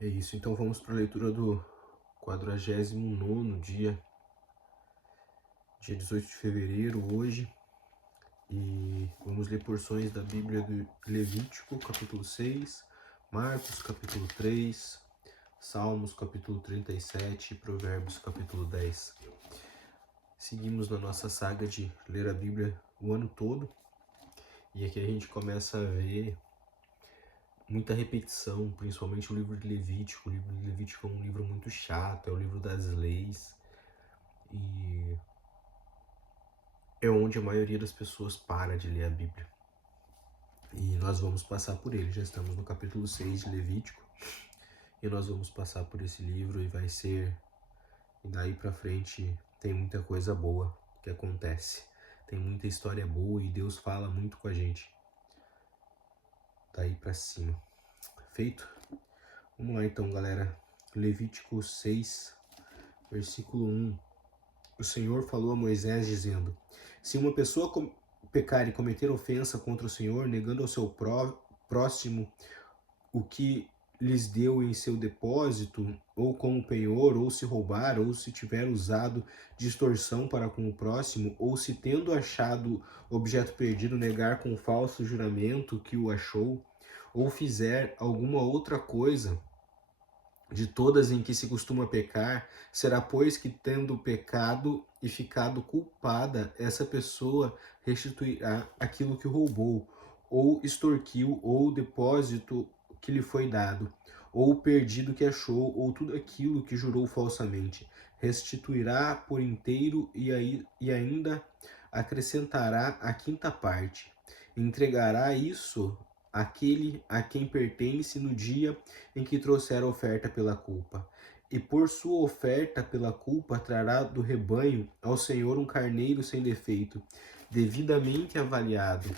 É isso, então vamos para a leitura do 49º dia 18 de fevereiro, hoje, e vamos ler porções da Bíblia do Levítico, capítulo 6, Marcos, capítulo 3, Salmos, capítulo 37 e Provérbios, capítulo 10. Seguimos na nossa saga de ler a Bíblia o ano todo, e aqui a gente começa a ver muita repetição, principalmente o livro de Levítico. O livro de Levítico é um livro muito chato, é o livro das leis, e é onde a maioria das pessoas para de ler a Bíblia. E nós vamos passar por ele, já estamos no capítulo 6 de Levítico, e nós vamos passar por esse livro e vai ser, e daí pra frente tem muita coisa boa que acontece, tem muita história boa e Deus fala muito com a gente, daí pra cima. Feito? Vamos lá então, galera. Levítico 6, versículo 1. O Senhor falou a Moisés dizendo: se uma pessoa pecar e cometer ofensa contra o Senhor, negando ao seu próximo o que lhes deu em seu depósito, ou como penhor, ou se roubar, ou se tiver usado de extorsão para com o próximo, ou se tendo achado objeto perdido, negar com falso juramento que o achou, ou fizer alguma outra coisa de todas em que se costuma pecar, será, pois, que tendo pecado e ficado culpada, essa pessoa restituirá aquilo que roubou, ou extorquiu, ou o depósito que lhe foi dado, ou o perdido que achou, ou tudo aquilo que jurou falsamente. Restituirá por inteiro e ainda acrescentará a quinta parte. Entregará isso àquele a quem pertence no dia em que trouxer a oferta pela culpa. E por sua oferta pela culpa trará do rebanho ao Senhor um carneiro sem defeito, devidamente avaliado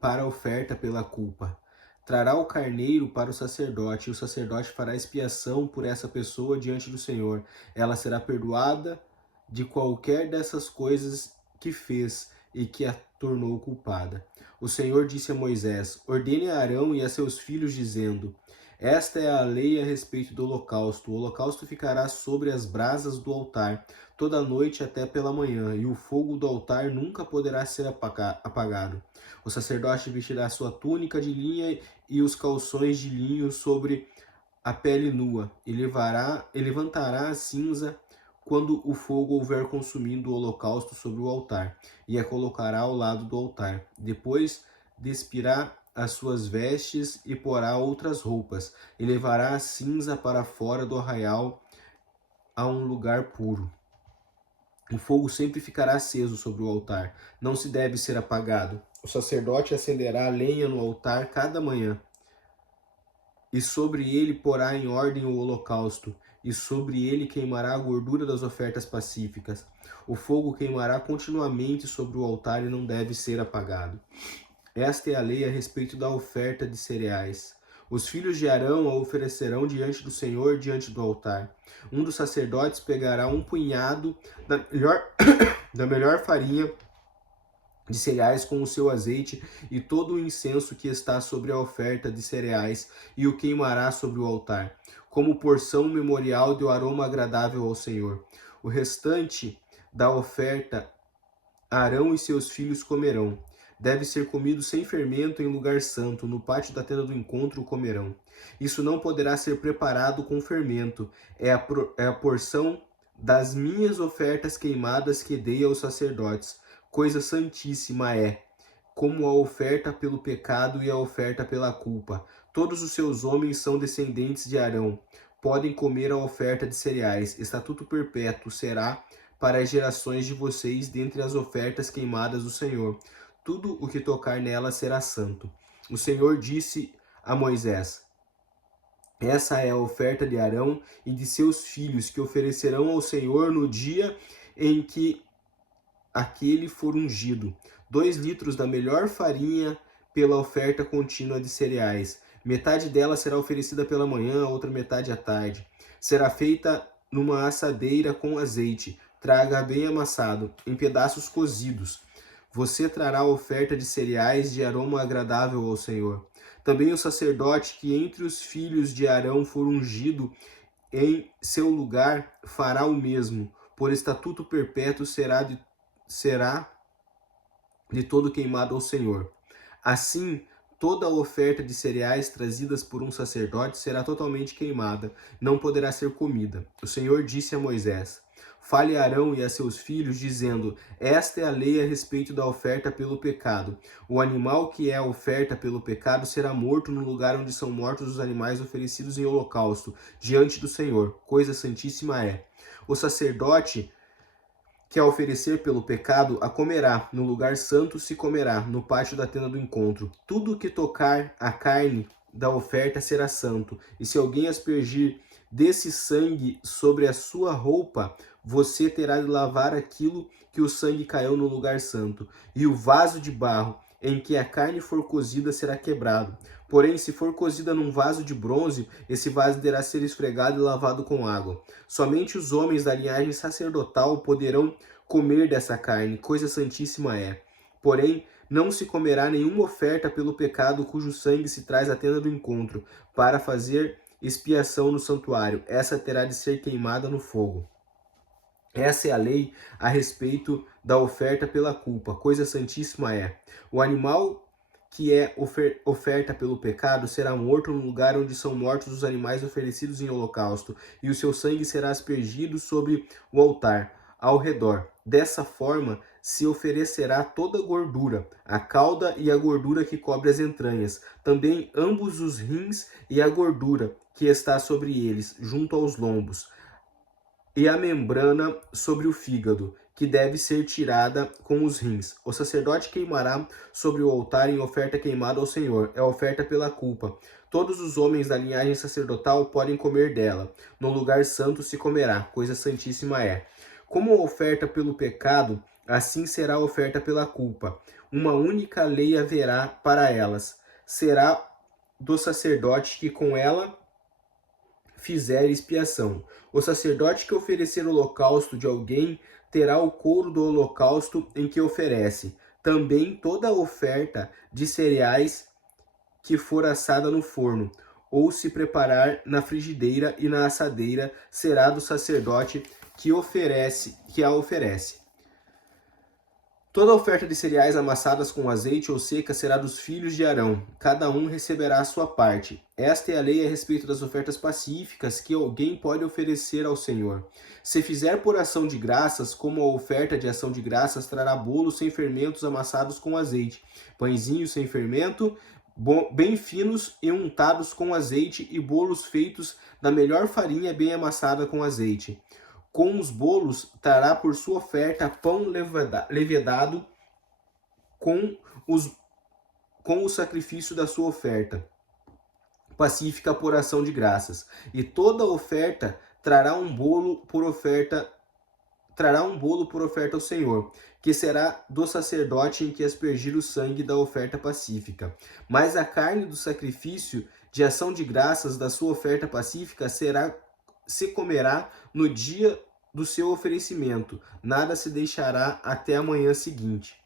para a oferta pela culpa. Trará o carneiro para o sacerdote, e o sacerdote fará expiação por essa pessoa diante do Senhor. Ela será perdoada de qualquer dessas coisas que fez e que a tornou culpada. O Senhor disse a Moisés: ordene a Arão e a seus filhos, dizendo: esta é a lei a respeito do holocausto. O holocausto ficará sobre as brasas do altar toda a noite até pela manhã, e o fogo do altar nunca poderá ser apagado. O sacerdote vestirá sua túnica de linha e os calções de linho sobre a pele nua, e levantará a cinza quando o fogo houver consumido o holocausto sobre o altar, e a colocará ao lado do altar. Depois despirá as suas vestes e porá outras roupas, e levará a cinza para fora do arraial a um lugar puro. O fogo sempre ficará aceso sobre o altar, não se deve ser apagado. O sacerdote acenderá a lenha no altar cada manhã, e sobre ele porá em ordem o holocausto, e sobre ele queimará a gordura das ofertas pacíficas. O fogo queimará continuamente sobre o altar e não deve ser apagado. Esta é a lei a respeito da oferta de cereais. Os filhos de Arão a oferecerão diante do Senhor, diante do altar. Um dos sacerdotes pegará um punhado da melhor farinha de cereais com o seu azeite e todo o incenso que está sobre a oferta de cereais, e o queimará sobre o altar, como porção memorial de aroma agradável ao Senhor. O restante da oferta Arão e seus filhos comerão. Deve ser comido sem fermento em lugar santo, no pátio da tenda do encontro o comerão. Isso não poderá ser preparado com fermento, é a porção das minhas ofertas queimadas que dei aos sacerdotes. Coisa santíssima é, como a oferta pelo pecado e a oferta pela culpa. Todos os seus homens são descendentes de Arão. Podem comer a oferta de cereais. Estatuto perpétuo será para as gerações de vocês dentre as ofertas queimadas do Senhor. Tudo o que tocar nela será santo. O Senhor disse a Moisés: essa é a oferta de Arão e de seus filhos, que oferecerão ao Senhor no dia em que aquele for ungido. 2 litros da melhor farinha pela oferta contínua de cereais. Metade dela será oferecida pela manhã, a outra metade à tarde. Será feita numa assadeira com azeite. Traga bem amassado, em pedaços cozidos. Você trará oferta de cereais de aroma agradável ao Senhor. Também o sacerdote que entre os filhos de Arão for ungido em seu lugar fará o mesmo. Por estatuto perpétuo será de todo queimado ao Senhor. Assim, toda a oferta de cereais trazidas por um sacerdote será totalmente queimada, não poderá ser comida. O Senhor disse a Moisés: Fale a Arão e a seus filhos, dizendo: Esta é a lei a respeito da oferta pelo pecado. O animal que é a oferta pelo pecado será morto no lugar onde são mortos os animais oferecidos em holocausto, diante do Senhor. Coisa santíssima é. O sacerdote que a oferecer pelo pecado a comerá, no lugar santo se comerá, no pátio da tenda do encontro. Tudo que tocar a carne da oferta será santo, e se alguém aspergir desse sangue sobre a sua roupa, você terá de lavar aquilo que o sangue caiu no lugar santo, e o vaso de barro em que a carne for cozida será quebrado. Porém, se for cozida num vaso de bronze, esse vaso deverá ser esfregado e lavado com água. Somente os homens da linhagem sacerdotal poderão comer dessa carne, coisa santíssima é. Porém, não se comerá nenhuma oferta pelo pecado cujo sangue se traz à tenda do encontro, para fazer expiação no santuário. Essa terá de ser queimada no fogo. Essa é a lei a respeito da oferta pela culpa. Coisa santíssima é. O animal que é oferta pelo pecado será morto no lugar onde são mortos os animais oferecidos em holocausto, e o seu sangue será aspergido sobre o altar, ao redor. Dessa forma se oferecerá toda a gordura, a cauda e a gordura que cobre as entranhas, também ambos os rins e a gordura que está sobre eles, junto aos lombos, e a membrana sobre o fígado, que deve ser tirada com os rins. O sacerdote queimará sobre o altar em oferta queimada ao Senhor, é oferta pela culpa. Todos os homens da linhagem sacerdotal podem comer dela. No lugar santo se comerá, coisa santíssima é. Como a oferta pelo pecado, assim será a oferta pela culpa. Uma única lei haverá para elas. Será do sacerdote que com ela fizer expiação. O sacerdote que oferecer o holocausto de alguém terá o couro do holocausto em que oferece. Também toda a oferta de cereais que for assada no forno, ou se preparar na frigideira e na assadeira, será do sacerdote que a oferece. Toda oferta de cereais amassadas com azeite ou seca será dos filhos de Arão. Cada um receberá a sua parte. Esta é a lei a respeito das ofertas pacíficas que alguém pode oferecer ao Senhor. Se fizer por ação de graças, como a oferta de ação de graças, trará bolos sem fermentos amassados com azeite, pãezinhos sem fermento, bem finos e untados com azeite, e bolos feitos da melhor farinha bem amassada com azeite. Com os bolos trará por sua oferta pão levedado com o sacrifício da sua oferta pacífica por ação de graças. E toda oferta trará um bolo por oferta ao Senhor, que será do sacerdote em que aspergir o sangue da oferta pacífica. Mas a carne do sacrifício de ação de graças da sua oferta pacífica se comerá no dia do seu oferecimento, nada se deixará até a manhã seguinte.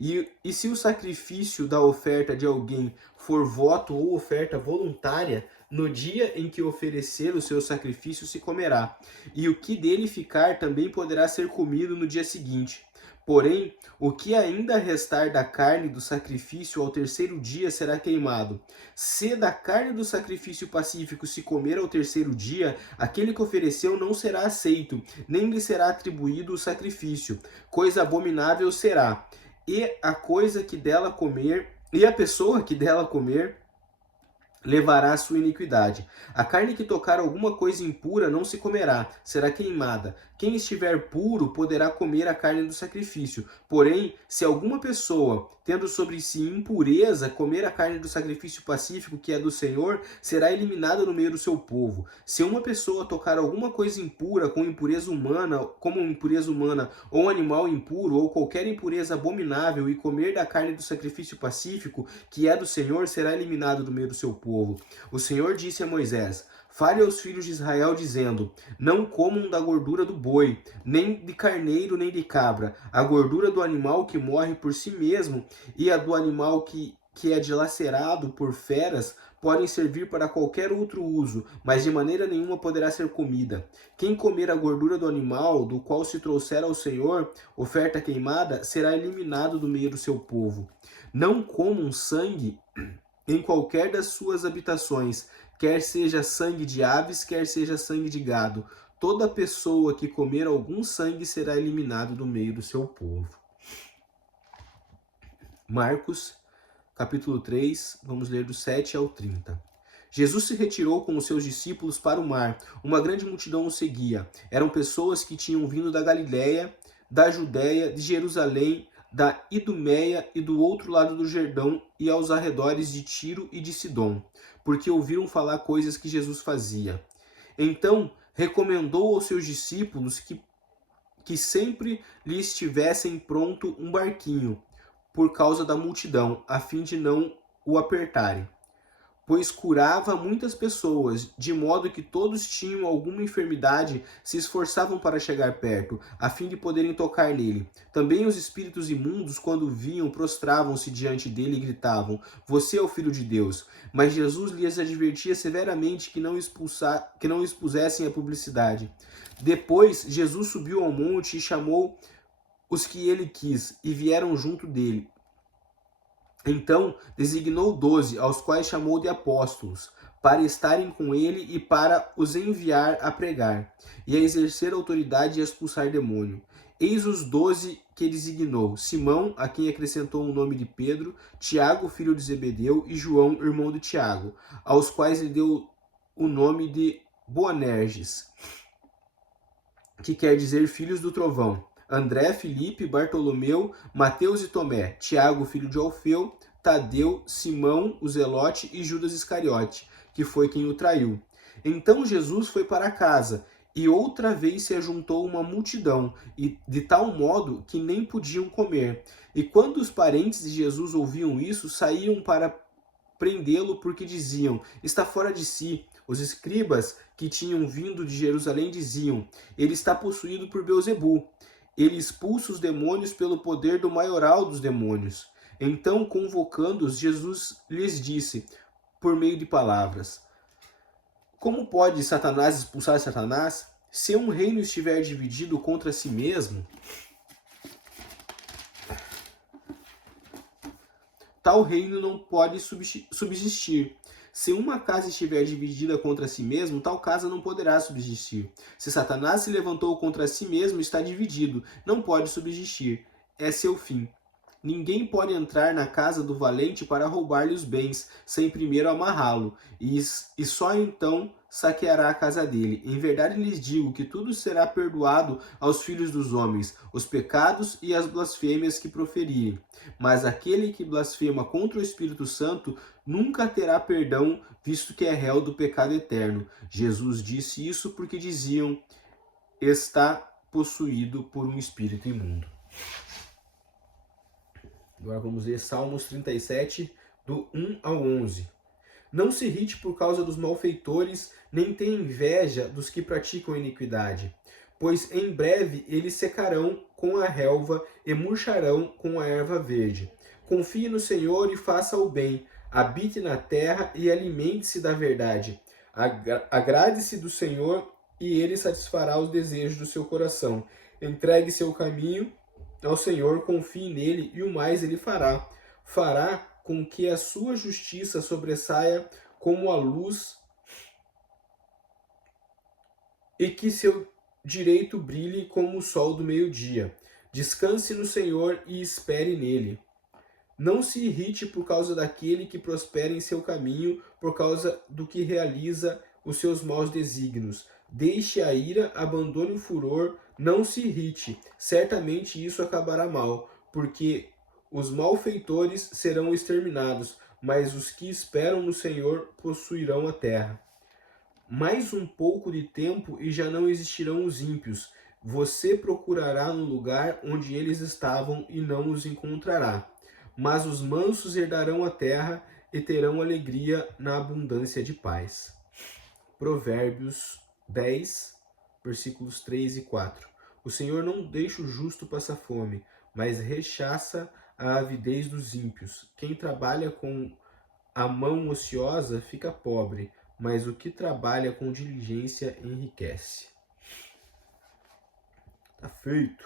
E se o sacrifício da oferta de alguém for voto ou oferta voluntária, no dia em que oferecer o seu sacrifício se comerá, e o que dele ficar também poderá ser comido no dia seguinte. Porém, o que ainda restar da carne do sacrifício ao terceiro dia será queimado. Se da carne do sacrifício pacífico se comer ao terceiro dia, aquele que ofereceu não será aceito, nem lhe será atribuído o sacrifício. Coisa abominável será. E a pessoa que dela comer levará a sua iniquidade. A carne que tocar alguma coisa impura não se comerá, será queimada. Quem estiver puro poderá comer a carne do sacrifício. Porém, se alguma pessoa, tendo sobre si impureza, comer a carne do sacrifício pacífico que é do Senhor, será eliminada no meio do seu povo. Se uma pessoa tocar alguma coisa impura como impureza humana, ou um animal impuro, ou qualquer impureza abominável, e comer da carne do sacrifício pacífico que é do Senhor, será eliminado do meio do seu povo. O Senhor disse a Moisés: Fale aos filhos de Israel, dizendo: não comam da gordura do boi, nem de carneiro, nem de cabra, a gordura do animal que morre por si mesmo e a do animal que é dilacerado por feras podem servir para qualquer outro uso, mas de maneira nenhuma poderá ser comida. Quem comer a gordura do animal, do qual se trouxer ao Senhor oferta queimada, será eliminado do meio do seu povo. Não comam sangue em qualquer das suas habitações, quer seja sangue de aves, quer seja sangue de gado. Toda pessoa que comer algum sangue será eliminado do meio do seu povo. Marcos, capítulo 3, vamos ler do 7 ao 30. Jesus se retirou com os seus discípulos para o mar. Uma grande multidão o seguia. Eram pessoas que tinham vindo da Galiléia, da Judéia, de Jerusalém, da Idumeia e do outro lado do Jordão e aos arredores de Tiro e de Sidom, porque ouviram falar coisas que Jesus fazia. Então recomendou aos seus discípulos que sempre lhes tivessem pronto um barquinho, por causa da multidão, a fim de não o apertarem. Pois curava muitas pessoas, de modo que todos tinham alguma enfermidade, se esforçavam para chegar perto, a fim de poderem tocar nele. Também os espíritos imundos, quando viam, prostravam-se diante dele e gritavam: você é o Filho de Deus. Mas Jesus lhes advertia severamente que não expusessem a publicidade. Depois, Jesus subiu ao monte e chamou os que ele quis, e vieram junto dele. Então designou 12, aos quais chamou de apóstolos, para estarem com ele e para os enviar a pregar, e a exercer autoridade e a expulsar demônio. Eis os 12 que designou: Simão, a quem acrescentou o nome de Pedro, Tiago, filho de Zebedeu, e João, irmão de Tiago, aos quais ele deu o nome de Boanerges, que quer dizer filhos do trovão. André, Filipe, Bartolomeu, Mateus e Tomé, Tiago, filho de Alfeu, Tadeu, Simão, o Zelote e Judas Iscariote, que foi quem o traiu. Então Jesus foi para casa, e outra vez se ajuntou uma multidão, e de tal modo que nem podiam comer. E quando os parentes de Jesus ouviam isso, saíam para prendê-lo, porque diziam: está fora de si. Os escribas que tinham vindo de Jerusalém diziam: ele está possuído por Beelzebu. Ele expulsa os demônios pelo poder do maioral dos demônios. Então, convocando-os, Jesus lhes disse, por meio de palavras: como pode Satanás expulsar Satanás? Se um reino estiver dividido contra si mesmo, tal reino não pode subsistir. Se uma casa estiver dividida contra si mesmo, tal casa não poderá subsistir. Se Satanás se levantou contra si mesmo, está dividido, não pode subsistir. É seu fim. Ninguém pode entrar na casa do valente para roubar-lhe os bens, sem primeiro amarrá-lo, e só então saqueará a casa dele. Em verdade lhes digo que tudo será perdoado aos filhos dos homens, os pecados e as blasfêmias que proferirem. Mas aquele que blasfema contra o Espírito Santo nunca terá perdão, visto que é réu do pecado eterno. Jesus disse isso porque diziam: está possuído por um espírito imundo. Agora vamos ler Salmos 37, do 1 ao 11. Não se irrite por causa dos malfeitores, nem tenha inveja dos que praticam iniquidade, pois em breve eles secarão com a relva e murcharão com a erva verde. Confie no Senhor e faça o bem, habite na terra e alimente-se da verdade. Agrade-se do Senhor e ele satisfará os desejos do seu coração. Entregue seu caminho ao Senhor, confie nele e o mais ele fará. Fará com que a sua justiça sobressaia como a luz e que seu direito brilhe como o sol do meio-dia. Descanse no Senhor e espere nele. Não se irrite por causa daquele que prospera em seu caminho, por causa do que realiza os seus maus desígnios. Deixe a ira, abandone o furor, não se irrite. Certamente isso acabará mal, porque os malfeitores serão exterminados, mas os que esperam no Senhor possuirão a terra. Mais um pouco de tempo e já não existirão os ímpios. Você procurará no lugar onde eles estavam e não os encontrará. Mas os mansos herdarão a terra e terão alegria na abundância de paz. Provérbios 10, versículos 3 e 4. O Senhor não deixa o justo passar fome, mas rechaça a avidez dos ímpios. Quem trabalha com a mão ociosa fica pobre, mas o que trabalha com diligência enriquece. Tá feito.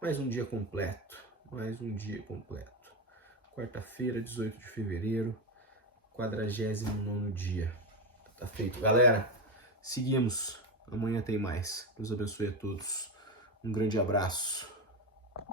Mais um dia completo. Mais um dia completo. Quarta-feira, 18 de fevereiro, 49º dia. Tá feito, galera. Seguimos. Amanhã tem mais. Deus abençoe a todos. Um grande abraço.